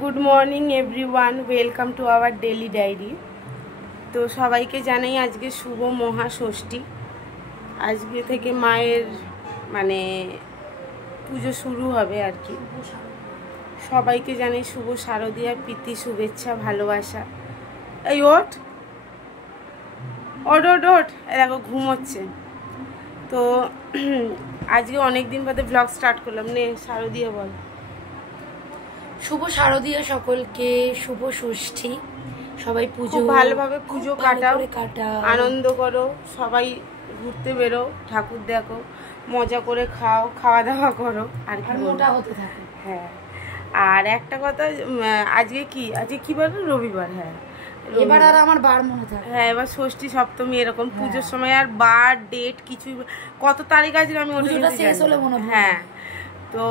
Good morning everyone, welcome to our daily diary. তো সবাইকে জানাই আজকে শুভ মহাষষ্ঠী। আজকে থেকে মায়ের পুজো শুরু হবে আর কি। সবাইকে জানাই শুভ শারদীয়ার প্রীতি, শুভেচ্ছা, ভালোবাসা। এই ওঠ ওঠ ওঠ ওঠ, দেখো ঘুমোচ্ছে। তো আজকে অনেক দিন বাদে ব্লগ স্টার্ট করলাম। নে শারদীয়া বল। শুভ শারদীয়া সকলকে, শুভ ষষ্ঠী। সবাই পুজো ভালোভাবে পুজো কাটাও, আনন্দ করো, সবাই ঘুরতে বেরো, ঠাকুর দেখো, মজা করে খাও, খাওয়া দাওয়া করো আর মোটা হতে থাকো। হ্যাঁ, আর একটা কথা, আজকে কি বার? রবিবার। হ্যাঁ, এবার আর আমার বার মনে থাকে। হ্যাঁ, এবার ষষ্ঠী সপ্তমী এরকম পুজোর সময় আর বার ডেট কিছু কত তারিখ আছে আমি ওটা শেষ হলে মনে হয়। হ্যাঁ, তো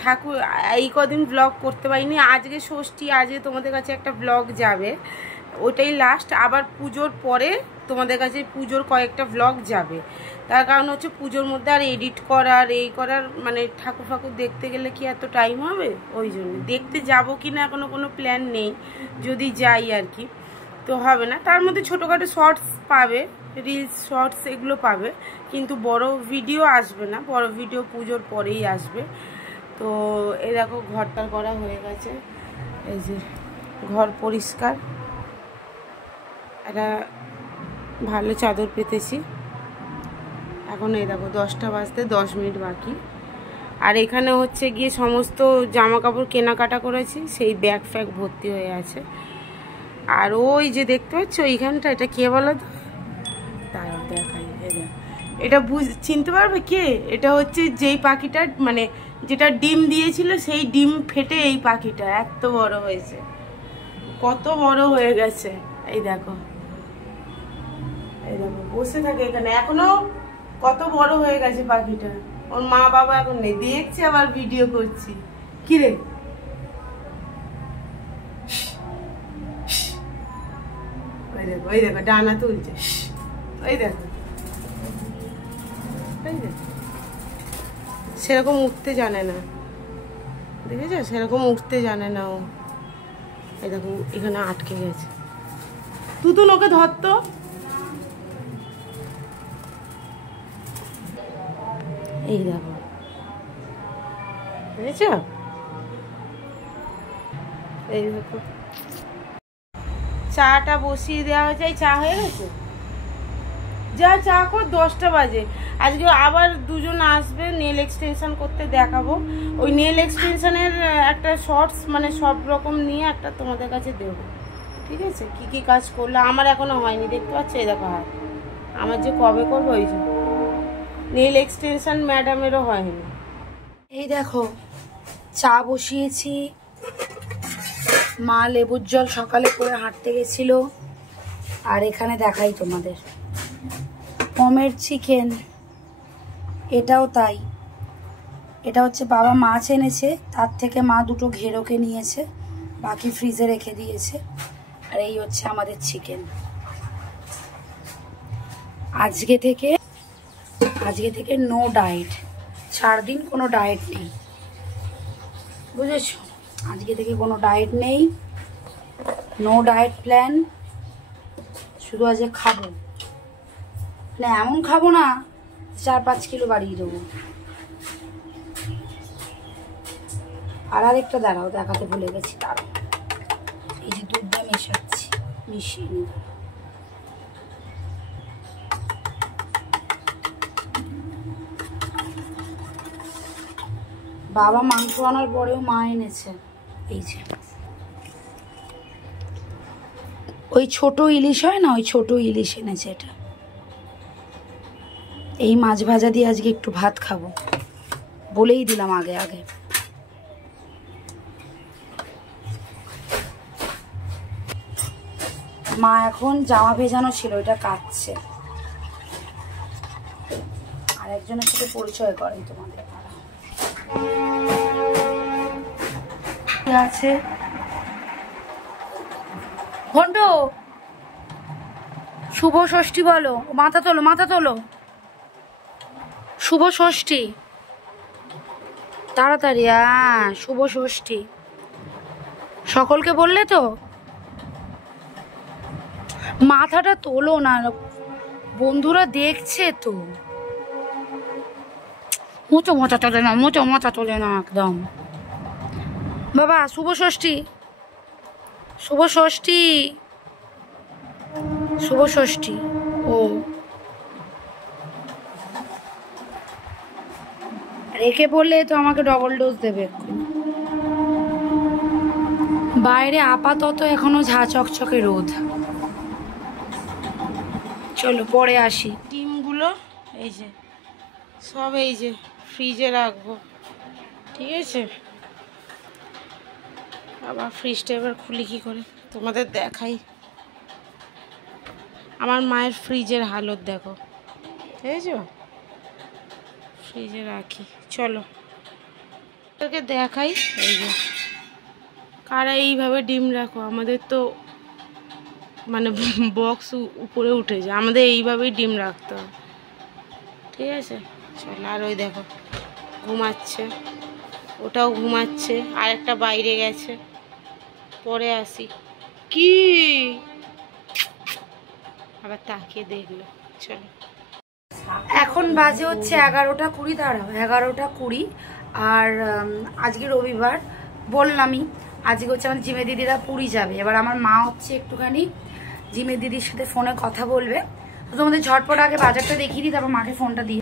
ঠাকুর এই কদিন ব্লগ করতে পারিনি। আজকে ষষ্ঠী, আজকে তোমাদের কাছে একটা ব্লগ যাবে, ওটাই লাস্ট। আবার পুজোর পরে তোমাদের কাছে পুজোর কয়েকটা ব্লগ যাবে। তার কারণ হচ্ছে পুজোর মধ্যে আর এডিট করার এই করার ঠাকুর ফাকুর দেখতে গেলে কি এত টাইম হবে, ওই জন্য দেখতে যাবো কি না এখনো কোনো প্ল্যান নেই। যদি যাই আর কি, তো হবে না। তার মধ্যে ছোটোখাটো শর্টস পাবে, রিলস শর্টস এগুলো পাবে, কিন্তু বড় ভিডিও আসবে না। বড় ভিডিও পুজোর পরেই আসবে। তো এই দেখো ঘরটা করা হয়ে গেছে, এই যে ঘর পরিষ্কার, একটা ভালো চাদর পেতেছি। এখন এই দেখো 10টা বাজতে 10 মিনিট বাকি। আর এখানে হচ্ছে গিয়ে সমস্ত জামা কাপড় কেনাকাটা করেছি, সেই ব্যাগ ফ্যাগ ভর্তি হয়ে আছে। আর ওই যে দেখতে পাচ্ছ এইখানটা, এটা কে বলো তো? তারাও দেখাই, এটা চিনতে পারবে কে? এটা হচ্ছে যেই পাখিটা যেটা ডিম দিয়েছিল, সেই ডিম ফেটে এই পাখিটা এত বড় হয়েছে, কত বড় হয়ে গেছে। এই দেখো বসে থাকে এখানে, এখনো কত বড় হয়ে গেছে পাখিটা। ওর মা বাবা এখন নেই, দেখছি আবার ভিডিও করছি। কিরে, ওই দেখো ডানা তুলছে, ওই দেখো সেরকম উঠতে জানে না, দেখেছ? সেরকম উঠতে জানে না ও। এই দেখো এখানে আটকে গেছে। তুই ওকে ধরতো। এই দেখো, দেখেছ? এই দেখো চাটা বসিয়ে দেওয়া হয়েছে। এই চা হয়ে গেছে, যা চা কর, 10টা বাজে। আজকে আবার দুজন আসবে নেল এক্সটেনশন করতে, দেখাবো। ওই নেল এক্সটেনশনের একটা শর্টস সব রকম নিয়ে একটা তোমাদের কাছে দেবো, ঠিক আছে? কি কি কাজ করলো আমার এখনো হয়নি, দেখতে পাচ্ছ? এই দেখো হাত আমার যে কবে করবো, ওই যে নেল এক্সটেনশন ম্যাডামেরও হয়নি। এই দেখো চা বসিয়েছি, মা লেবুর জল সকালে করে হাঁটতে গেছিল। আর এখানে দেখাই তোমাদের পমের চিকেন, এটাও তাই। এটা হচ্ছে বাবা মাছ এনেছে, তার থেকে মা দুটো ঘেরোকে নিয়েছে, বাকি ফ্রিজে রেখে দিয়েছে। আর এই হচ্ছে আমাদের চিকেন। আজকে থেকে নো ডায়েট, 4 দিন কোনো ডায়েট নেই, বুঝেছো? আজকে থেকে কোনো ডায়েট নেই, নো ডায়েট প্ল্যান। শুধু আজকে খাবো, এমন খাবো না 4-5 কিলো বাড়িয়ে দেবো। আর আরেকটা দাঁড়াও, দেখাতে ভুলে গেছি, দাঁড়াও। এই যে দুধটা মেশাচ্ছি, মিশিয়ে নিই। বাবা মাংস আনার পরেও মা এনেছে, এই যে ওই ছোট ইলিশ হয় না, ওই ছোট ইলিশ এনেছে। এটা এই মাছ ভাজা দিয়ে আজকে একটু ভাত খাবো, বলেই দিলাম আগে আগে। মা এখন জামা ভেজানো ছিল, এটা কাটছে। আর একজনের সাথে পরিচয় করাই তোমাদের আছে। ঘন্টু, শুভ ষষ্ঠী বলো। মাথা তোলো, মাথা তোলো। শুভ ষষ্ঠী তাড়াতাড়ি। শুভ ষষ্ঠী। সকলকে বললে তো? মাথাটা তোলো না, বন্ধুরা দেখছে তো। মোচো মোচা তোলে না, মোচো মোচা তোলে না একদম। বাবা শুভ ষষ্ঠী, শুভ ষষ্ঠী, শুভ ষষ্ঠী। ও রেখে পড়লে তো আমাকে ডবল ডোজ দেবে। বাইরে আপাতত এখনো ঝা চকচকে রোদ। চলো পরে আসি। ডিমগুলো এই যে সব এই যে ফ্রিজে রাখবো, ঠিক আছে? আবার ফ্রিজটা এবার খুলি কি করে তোমাদের দেখাই। আমার মায়ের ফ্রিজের হালত দেখো, বুঝেছো? ফ্রিজে রাখি, চলো তোকে দেখাই। এই যে কারা এইভাবে ডিম রাখো, আমাদের তো মানে বক্স উপরে উঠে যায়, আমাদের এইভাবেই ডিম রাখতে হবে, ঠিক আছে? চলো, আর ওই দেখো ঘুমাচ্ছে, ওটাও ঘুমাচ্ছে, আর একটা বাইরে গেছে, পরে আসি। কি আবার তাকিয়ে দেখলো। চলো, এখন বাজে হচ্ছে 11:20। দাঁড়াও, 11:20। আর আজকে রবিবার, বললামই আজকে হচ্ছে আমার জিমে দিদিরা পুরী যাবে। এবার আমার মা হচ্ছে একটুখানি জিমে দিদির সাথে ফোনে কথা বলবে। তো তোমাদের ঝটপট আগে বাজারটা দেখিয়ে দিই, তারপর মাকে ফোনটা দিই।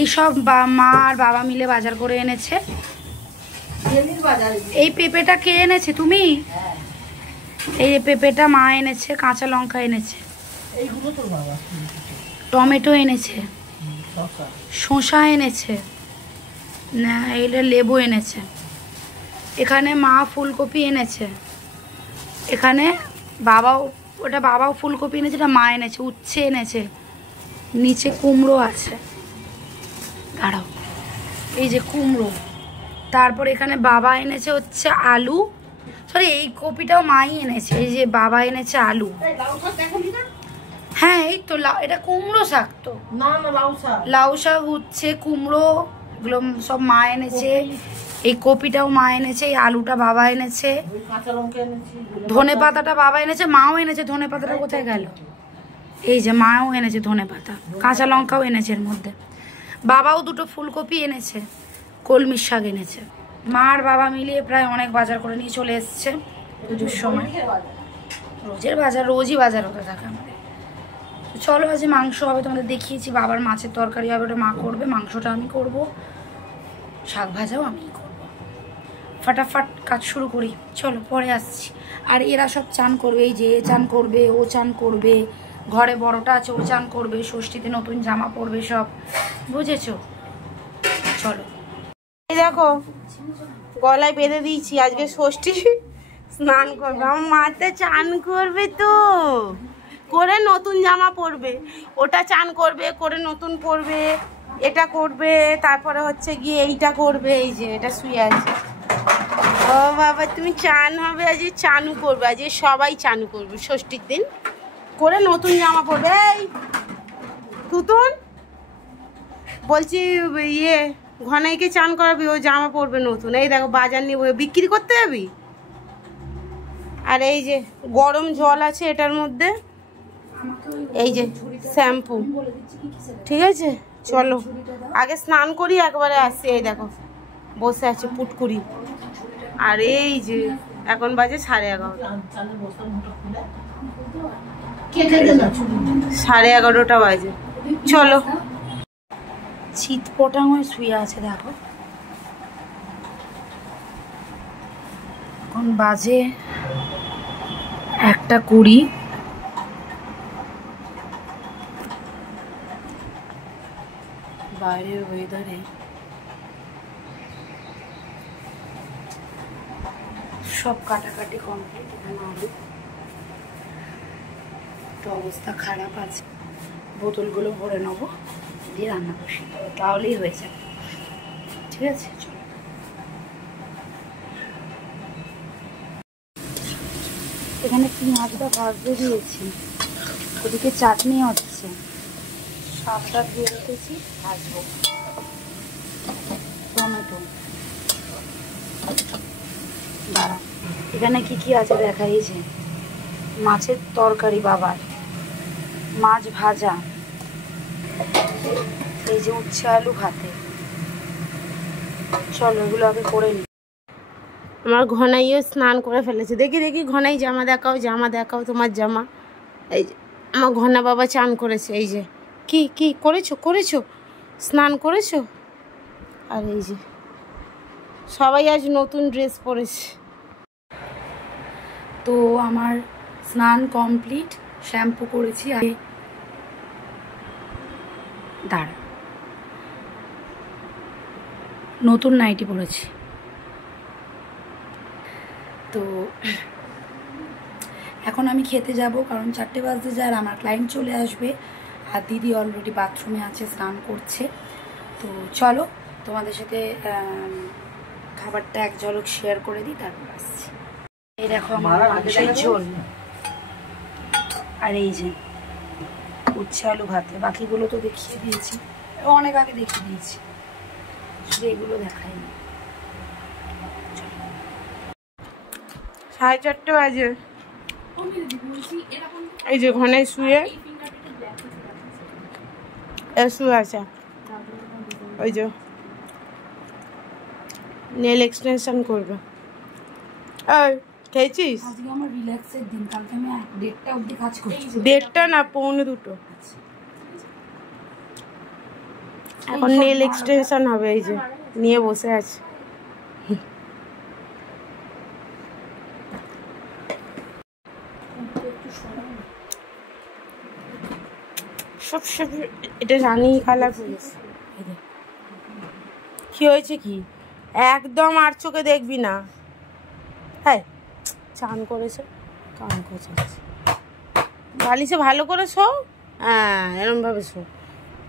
এইসব মা আর বাবা মিলে বাজার করে এনেছে। এই পেঁপেটা কে এনেছে? তুমি? এই পেঁপেটা মা এনেছে, কাঁচা লঙ্কা এনেছে, টমেটো এনেছে, শসা এনেছে, না এইটা লেবু এনেছে। এখানে মা ফুলকপি এনেছে, এখানে বাবাও, ওটা বাবাও ফুলকপি এনেছে, এটা মা এনেছে, উচ্ছে এনেছে, নিচে কুমড়ো আছে। দাঁড়াও, এই যে কুমড়ো। তারপর এখানে বাবা এনেছে হচ্ছে আলু, সরি এই কপিটাও মাই এনেছে। এই যে বাবা এনেছে আলু। হ্যাঁ এই তো এটা কুমড়ো শাক তো, লাউ শাক, উচ্ছে, কুমড়ো, এগুলো সব মা এনেছে। এই কপিটাও মা এনেছে, এই আলুটা বাবা এনেছে, ধনে পাতাটা বাবা এনেছে, মাও এনেছে। ধনে পাতাটা কোথায় গেল? এই যে মাও এনেছে ধনে পাতা, কাঁচা লঙ্কাও এনেছে এর মধ্যে। বাবাও দুটো ফুলকপি এনেছে, কলমির শাক এনেছে। মা আর বাবা মিলিয়ে প্রায় অনেক বাজার করে নিয়ে চলে এসছে পুজোর সময়। রোজের বাজার, রোজই বাজার হতে থাকে আমাদের। চলো আজ মাংস হবে, তোমাদের দেখিয়েছি। বাবার মাছের তরকারি হবে, ওটা মা করবে, মাংসটা আমি করব, শাক ভাজাও আমি করব। ফাটাফাট কাজ শুরু করি, চলো পরে আসছি। আর এরা সব চান করবে, এই যে এ চান করবে, ও চান করবে, ঘরে বড়টা আছে ও চান করবে, ষষ্ঠীতে নতুন জামা পরবে সব, বুঝেছো? চলো, এই দেখো গলায় বেঁধে দিয়েছি, আজকে ষষ্ঠী, স্নান করবে। আমার মাতে চান করবে তো, করে নতুন জামা পরবে, ওটা চান করবে, করে নতুন পরবে, এটা করবে, তারপরে হচ্ছে গিয়ে এইটা করবে। এই যে এটা শুয়ে আছে। ও বাবা, তুমি চান হবে আজ, চানু করবে আজ, সবাই চানু করবে ষষ্ঠীর দিন, করে নতুন জামা পরবে। এই তুতুন বলছি, ইয়ে ঘনাইকে চান করাবি, ও জামা পরবে নতুন। এই দেখো বাজার নিয়ে বিক্রি করতে যাবি। আর এই যে গরম জল আছে এটার মধ্যে, এই যে শ্যাম্পু, ঠিক আছে? চলো আগে স্নান করি, একবারে আসি। এই দেখো বসে আছে পুটকুরি। আর এই যে এখন বাজে 11:30, 11:30 বাজে। চলো, শীত পটাং হয়ে শুয়ে আছে দেখো। এখন বাজে 1:20। বাইরের ওয়েদারে সব কাটাকাটি কমপ্লিট। এখানে আলু তো অবস্থা খারাপ আছে, বোতলগুলো ভরে নেবো, দিয়ে রান্না বসিয়ে দেবো, তাহলেই হয়ে যাবে। ঠিক আছে, চলো। এখানে পেঁয়াজটা ভাজতে দিয়েছি, ওদিকে চাটনি হচ্ছে, শাকটা দিয়ে রেখেছি, ভাজবো। টমেটো, দাঁড়া এখানে কি কি আছে দেখা, এই যে মাছের তরকারি বাবার, মাছ ভাজা, এই যে উচ্ছে আলু ভাতে। চলো এগুলো আগে করে নি। আমার ঘনাইও স্নান করে ফেলেছে। দেখি দেখি ঘনাই, জামা দেখাও, জামা দেখাও তোমার জামা। এই যে আমার ঘনা বাবা চান করেছে। এই যে কি কি করেছো করেছো, স্নান করেছো। আর এই যে সবাই আজ নতুন ড্রেস পরেছে। তো আমার স্নান কমপ্লিট, শ্যাম্পু করেছি। আর দাঁড়া, নতুন নাইটি পরেছি। তো এখন আমি খেতে যাব, কারণ 4টে বাজতে যায় আর আমার ক্লায়েন্ট চলে আসবে। আর দিদি অলরেডি বাথরুমে আছে, স্নান করছে। তো চলো তোমাদের সাথে খাবারটা এক ঝলক শেয়ার করে দিই, তারপর আসছি। এই দেখো আমার মাংসের ঝোল, আর এই যে উচ্ছে আলু ভাতে। বাকিগুলো তো দেখিয়ে দিয়েছি, অনেক আগে দেখিয়ে দিয়েছি, শুধু এগুলো দেখাইনি। 4:30 বাজে। এই যে ঘনাই শুয়ে শুয়ে আছে। ওই যে নেল এক্সটেনশন করবে। এই খেয়েছিস? আজকে আমার রিল্যাক্সের দিন, কালকে আমি 1:30টা অবধি কাজ করছি। 1:30 না, 1:45। এখন নেল এক্সটেনশন হবে। এই যে নিয়ে বসে আছে। সব সব এটা রানি কালার করেছে। কি হয়েছে কি, একদম আর চোখে দেখবি না। হ্যাঁ চান করেছে, কান করছে। বালিশে ভালো করে শো। হ্যাঁ এরমভাবে শো।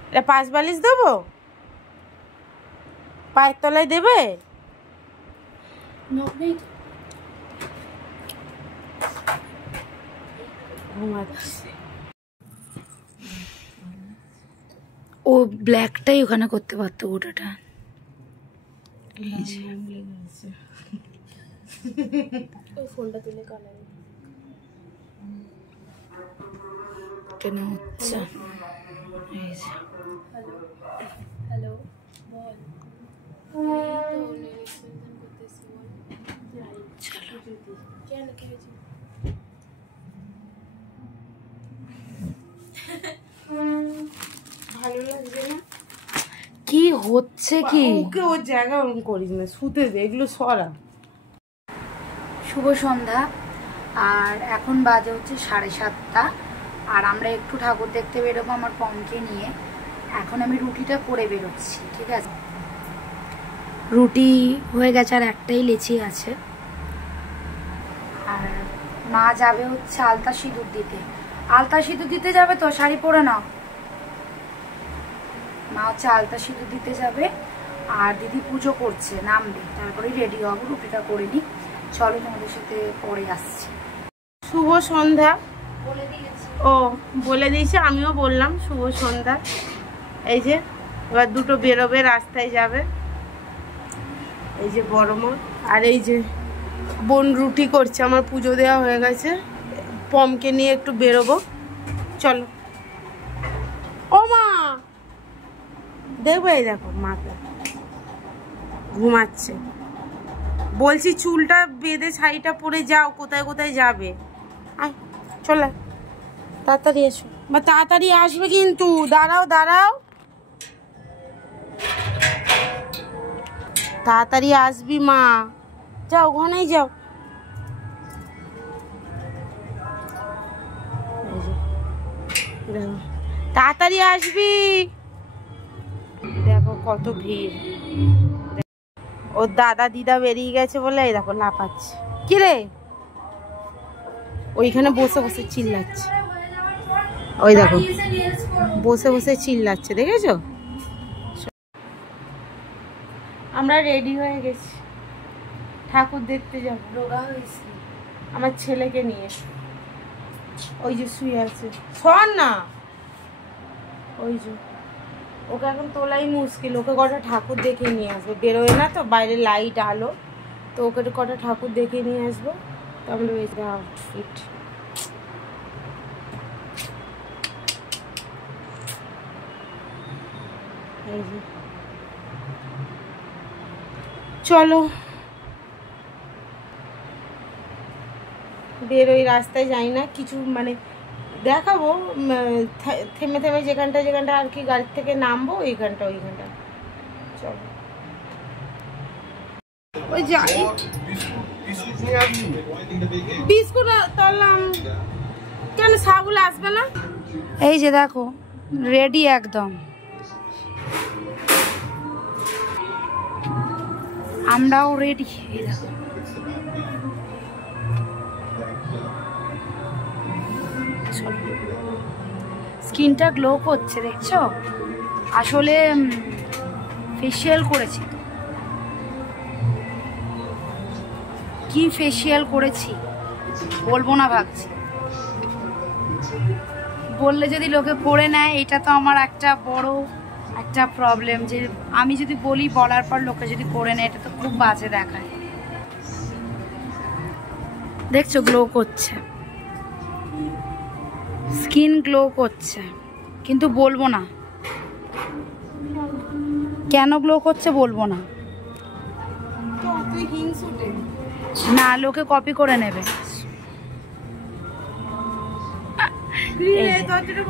এটা 5 বালিশ দেবো, পায়ের তলায় দেবে। ও ব্ল্যাকটাই ওখানে করতে পারতো, ওটাটা ফোনটা তুলে কালার কেন হচ্ছে। হ্যালো কেন কি হয়েছে? ভালো লাগছে না? কি হচ্ছে কি? ওকে ওর জায়গা ওরকম করিস না, শুতে দে, এগুলো সরা। শুভ সন্ধ্যা। আর এখন বাজে হচ্ছে 7:30, আর আমরা একটু ঠাকুর দেখতে বেরোবো আমার পমকে নিয়ে। এখন আমি রুটিটা করে বেরোচ্ছি, ঠিক আছে? রুটি হয়ে গেছে, আর একটাই লেচি আছে। আর মা যাবে হচ্ছে আলতা সিঁদুর দিতে। আলতা সিঁদুর দিতে যাবে তো, শাড়ি পরে নাও। মা হচ্ছে আলতা সিঁদুর দিতে যাবে, আর দিদি পুজো করছে, নামবে, তারপরে রেডি হবো, রুটিটা করে নিই। চলো তোমাদের সাথে পরে আসছি। শুভ সন্ধ্যা। বলে দিয়েছি। ও বলে দিয়েছে, আমিও বললাম শুভ সন্ধ্যা। এই যে এবার দুটো বেরোবে, রাস্তায় যাবে। এই যে বড় মা, আর এই যে বোন রুটি করছে। আমার পুজো দেওয়া হয়ে গেছে, পমকে নিয়ে একটু বেরোবো। চলো। ও মা দেখবে, এই দেখো মাথা ঘুমাচ্ছে। বলছি চুলটা বেঁধে শাড়িটা পরে যাও, কোথায় কোথায় যাবে। আয় চলে, তাড়াতাড়ি এসো। বা তাড়াতাড়ি আসবে কিন্তু, দাঁড়াও দাঁড়াও, তাড়াতাড়ি আসবি মা। যাও ঘনাই যাও। দেখো তাড়াতাড়ি আসবি। দেখো কত ভিড়। ওর দাদা দিদা বেরিয়ে গেছে বলে এই দেখো লাফাচ্ছে। কি রে, ওইখানে বসে বসে চিল্লাচ্ছে। ওই দেখো বসে বসে চিল্লাচ্ছে, দেখেছো? আমরা রেডি হয়ে গেছি, ঠাকুর দেখতে যাবো। রোগা হয়েছি আমার ছেলেকে নিয়ে। ওই যে শুয়ে আছে, শোন না। ওই যে ওকে এখন তোলাই মুশকিল। ওকে কটা ঠাকুর দেখে নিয়ে আসবো, বেরোয় না তো, বাইরে লাইট আলো, তো ওকে কটা ঠাকুর দেখে নিয়ে আসবো। কেমন হয়েছে আউটফিট? চলো বেরোই, রাস্তায় যাই না কিছু, মানে দেখাবো থেমে থেমে যেখানটা যেখানটা আর কি গাড়ির থেকে নামবো, ওইখানটা চলো ওই যাই। বিস্কুট তাহলাম কেন, সাগুলো আসবে না? এই যে দেখো রেডি একদম, আমরাও রেডি। এই দেখো স্কিনটা গ্লো করছে দেখছো, আসলে ফেসিয়াল করেছি। কি ফেসিয়াল করেছি বলবো না ভাবছি, বললে যদি লোকে করে নেয় এটা তো আমার একটা বড় একটা প্রবলেম, যে আমি যদি বলি বলার পর লোকে যদি করে নেয় এটা তো খুব বাজে দেখায়। দেখছো গ্লো করছে, স্কিন গ্লো করছে, কিন্তু বলবো না কেন গ্লো করছে, বলবো না, না লোকে কপি করে নেবে।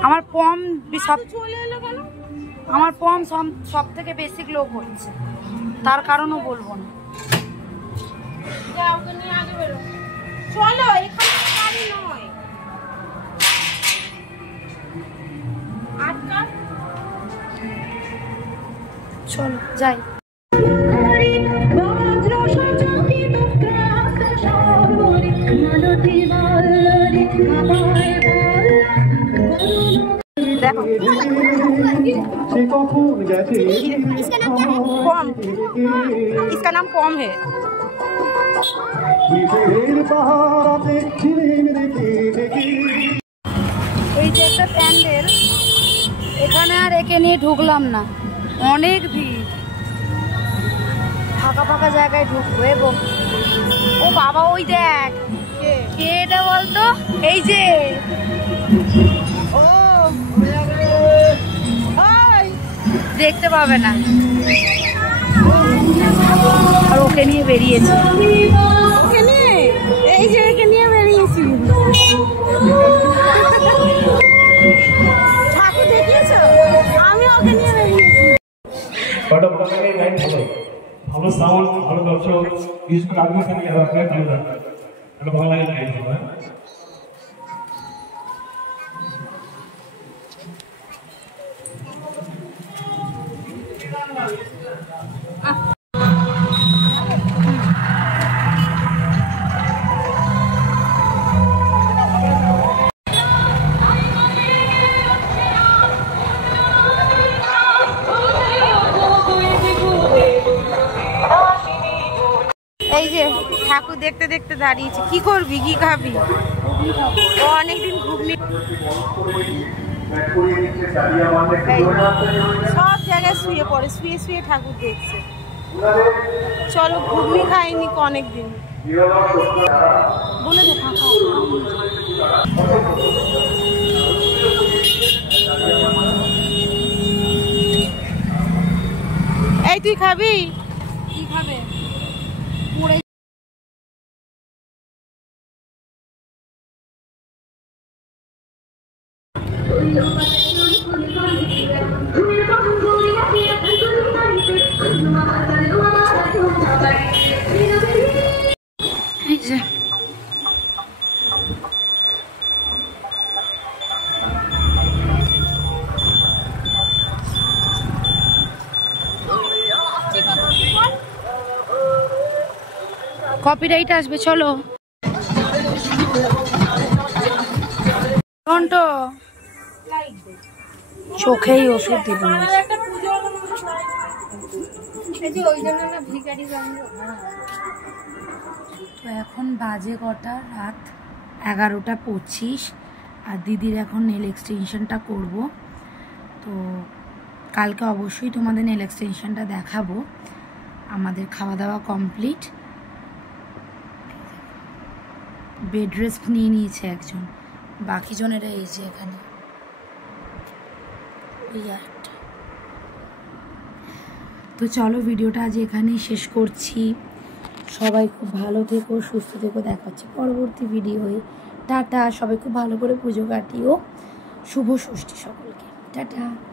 আমার পম সব থেকে বেশি গ্লো করছে, তার কারণও বলবো না। চলো এখানে নয়, চলো যাই। देखो पॉम, इसका नाम पॉम है। এই যে একটা প্যান্ডেল, এখানে আর একে নিয়ে ঢুকলাম না, অনেক ভিড়, ফাঁকা ফাঁকা জায়গায় ঢুকবো। এবং ও বাবা ওই দেখ কে এটা বলতো, এই যে ও দেখতে পাবে না, আর ওকে নিয়ে বেরিয়েছে, ওকে নিয়ে এই যে একে নিয়ে বেরিয়েছি। ঠাকুর দেখিয়েছো? আমি ওকে নিয়ে বেরিয়েছি। ভালো সাউন্ড, ভালো দর্শক, বিশেষ করে আগে থেকে যারা আপনারা ভালো রাখবেন, এটা ভালো লাগে না। এই যে ঠাকুর দেখতে দেখতে দাঁড়িয়েছে, কি করবি, কি খাবি? ও অনেকদিন ঘুগনি, সব জায়গায় শুয়ে পড়ে, শুয়ে শুয়ে ঠাকুর দেখছে। চলো ঘুগনি খাইনি অনেকদিন, বলে দে ফাঁকা। এই তুই খাবি? কি খাবে? এই যে কপিরাইট আসবে, চলো ঘন্টো চোখেই ওষুধ দিব না। তো এখন বাজে কটা, রাত 11:25, আর দিদির এখন নেল এক্সটেনশনটা করব। তো কালকে অবশ্যই তোমাদের নেল এক্সটেনশনটা দেখাবো। আমাদের খাওয়া দাওয়া কমপ্লিট, বেড রেস্ট নিয়ে নিয়েছে একজন, বাকি জনেরা এই যে এখানে ওই একটা। তো চলো ভিডিওটা আজ এখানেই শেষ করছি। সবাই খুব ভালো থেকো, সুস্থ থেকো, দেখা হচ্ছে পরবর্তী ভিডিওয়ে। টাটা। সবাই খুব ভালো করে পুজো কাটিও। শুভ ষষ্ঠী সকলকে। টাটা।